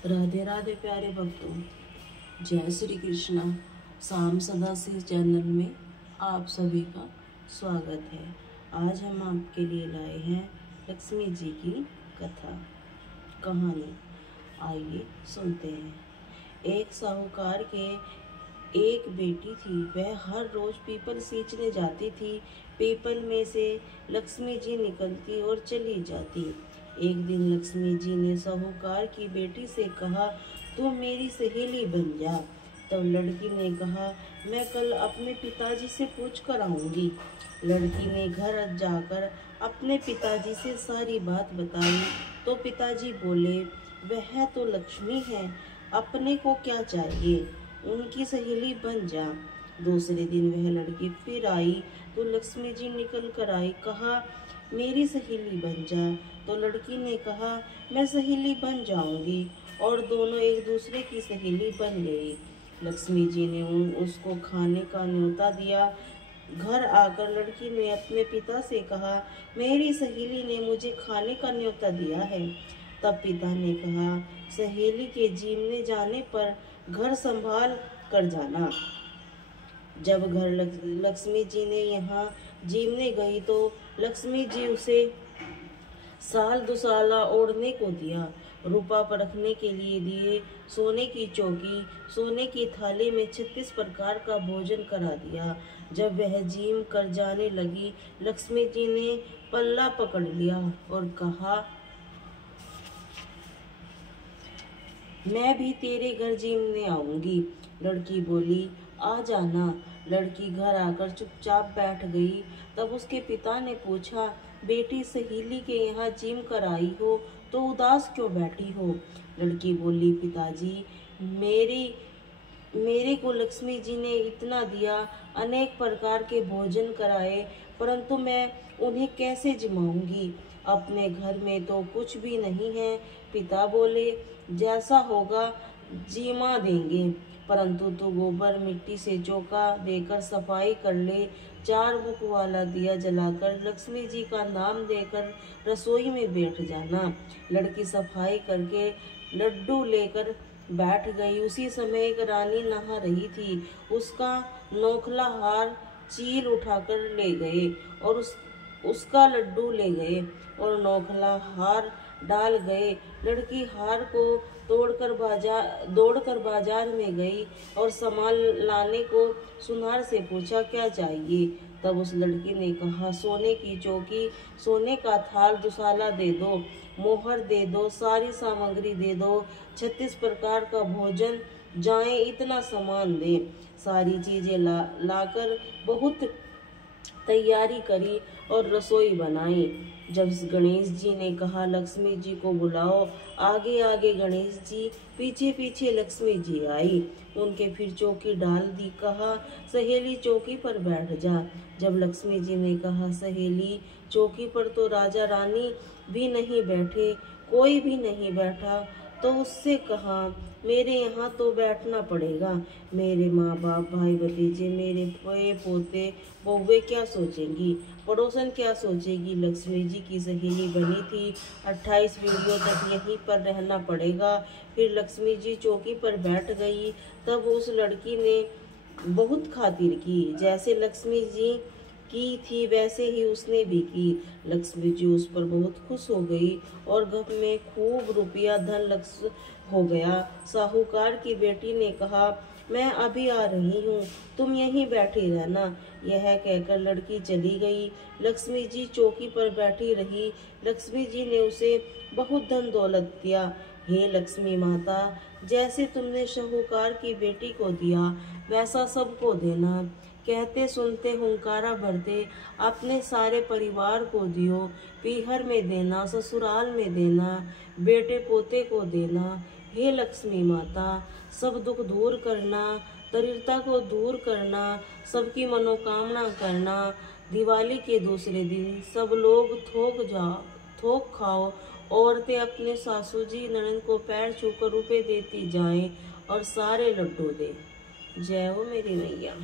राधे राधे प्यारे भक्तों, जय श्री कृष्णा। शाम सदा से चैनल में आप सभी का स्वागत है। आज हम आपके लिए लाए हैं लक्ष्मी जी की कथा कहानी। आइए सुनते हैं। एक साहूकार के एक बेटी थी। वह हर रोज पीपल सींचने जाती थी। पीपल में से लक्ष्मी जी निकलती और चली जाती। एक दिन लक्ष्मी जी ने साहूकार की बेटी से कहा, तुम मेरी सहेली बन जा। तब लड़की ने कहा, मैं कल अपने पिताजी से पूछ कर आऊंगी। लड़की ने घर जाकर अपने पिताजी से सारी बात बताई तो पिताजी बोले, वह तो लक्ष्मी है, अपने को क्या चाहिए, उनकी सहेली बन जा। दूसरे दिन वह लड़की फिर आई तो लक्ष्मी जी निकल कर आई। कहा, मेरी सहेली बन जा। तो लड़की ने कहा, मैं सहेली बन जाऊंगी। और दोनों एक दूसरे की सहेली बन गई। लक्ष्मी जी ने उसको खाने का न्योता दिया। घर आकर लड़की ने अपने पिता से कहा, मेरी सहेली ने मुझे खाने का न्योता दिया है। तब पिता ने कहा, सहेली के जीमने जाने पर घर संभाल कर जाना। जब घर लक्ष्मी जी ने यहाँ जीमने गई तो लक्ष्मी जी उसे साल दुसाला ओढ़ने को दिया, रूपा परखने के लिए दिए, सोने की चौकी, सोने की थाली में 36 प्रकार का भोजन करा दिया। जब वह जीम कर जाने लगी, लक्ष्मी जी ने पल्ला पकड़ लिया और कहा, मैं भी तेरे घर जीमने आऊंगी। लड़की बोली, आ जाना। लड़की घर आकर चुपचाप बैठ गई। तब उसके पिता ने पूछा, बेटी सहेली के यहाँ जिम कर आई हो तो उदास क्यों बैठी हो? लड़की बोली, पिताजी, मेरे को लक्ष्मी जी ने इतना दिया, अनेक प्रकार के भोजन कराए, परंतु मैं उन्हें कैसे जिमाऊंगी? अपने घर में तो कुछ भी नहीं है। पिता बोले, जैसा होगा जिमा देंगे, परंतु तू गोबर मिट्टी से चौका देकर सफाई कर ले। 4 मुख वाला दिया जलाकर लक्ष्मी जी का नाम देकर रसोई में बैठ जाना। लड़की सफाई करके लड्डू लेकर बैठ गई। उसी समय एक रानी नहा रही थी। उसका नौखला हार चील उठाकर ले गए और उसका लड्डू ले गए और नौखला हार डाल गए। लड़की हार को दौड़कर बाजार में गई और सामान लाने को सुनार से पूछा, क्या चाहिए? तब उस लड़की ने कहा, सोने की चौकी, सोने का थाल दुसाला दे दो, मोहर दे दो, सारी सामग्री दे दो, 36 प्रकार का भोजन, जाए इतना सामान दे। सारी चीजें लाकर बहुत तैयारी करी और रसोई बनाई। जब गणेश जी ने कहा, लक्ष्मी जी को बुलाओ, आगे आगे गणेश जी, पीछे पीछे लक्ष्मी जी आई। उनके फिर चौकी डाल दी। कहा, सहेली चौकी पर बैठ जा। जब लक्ष्मी जी ने कहा, सहेली चौकी पर तो राजा रानी भी नहीं बैठे, कोई भी नहीं बैठा, तो उससे कहा, मेरे यहाँ तो बैठना पड़ेगा। मेरे माँ बाप, भाई भतीजे, मेरे पोते बहुए क्या सोचेंगी, पड़ोसन क्या सोचेगी? लक्ष्मी जी की सहेली बनी थी। 28 पीढ़ियों तक यहीं पर रहना पड़ेगा। फिर लक्ष्मी जी चौकी पर बैठ गई। तब उस लड़की ने बहुत खातिर की। जैसे लक्ष्मी जी की थी वैसे ही उसने भी की। लक्ष्मी जी उस पर बहुत खुश हो गई और घर में खूब रुपया धन लक्ष्य हो गया। साहूकार की बेटी ने कहा, मैं अभी आ रही हूँ, तुम यहीं बैठी रहना। यह कहकर लड़की चली गई। लक्ष्मी जी चौकी पर बैठी रही। लक्ष्मी जी ने उसे बहुत धन दौलत दिया। हे लक्ष्मी माता, जैसे तुमने साहूकार की बेटी को दिया वैसा सबको देना। कहते सुनते हुंकारा भरते अपने सारे परिवार को दियो। पीहर में देना, ससुराल में देना, बेटे पोते को देना। हे लक्ष्मी माता, सब दुख दूर करना, दरिद्रता को दूर करना, सबकी मनोकामना करना। दिवाली के दूसरे दिन सब लोग थोक खाओ। औरतें अपने सासू जी ननद को पैर छूकर रुपए देती जाएं और सारे लड्डू दे। जय हो मेरी मैया।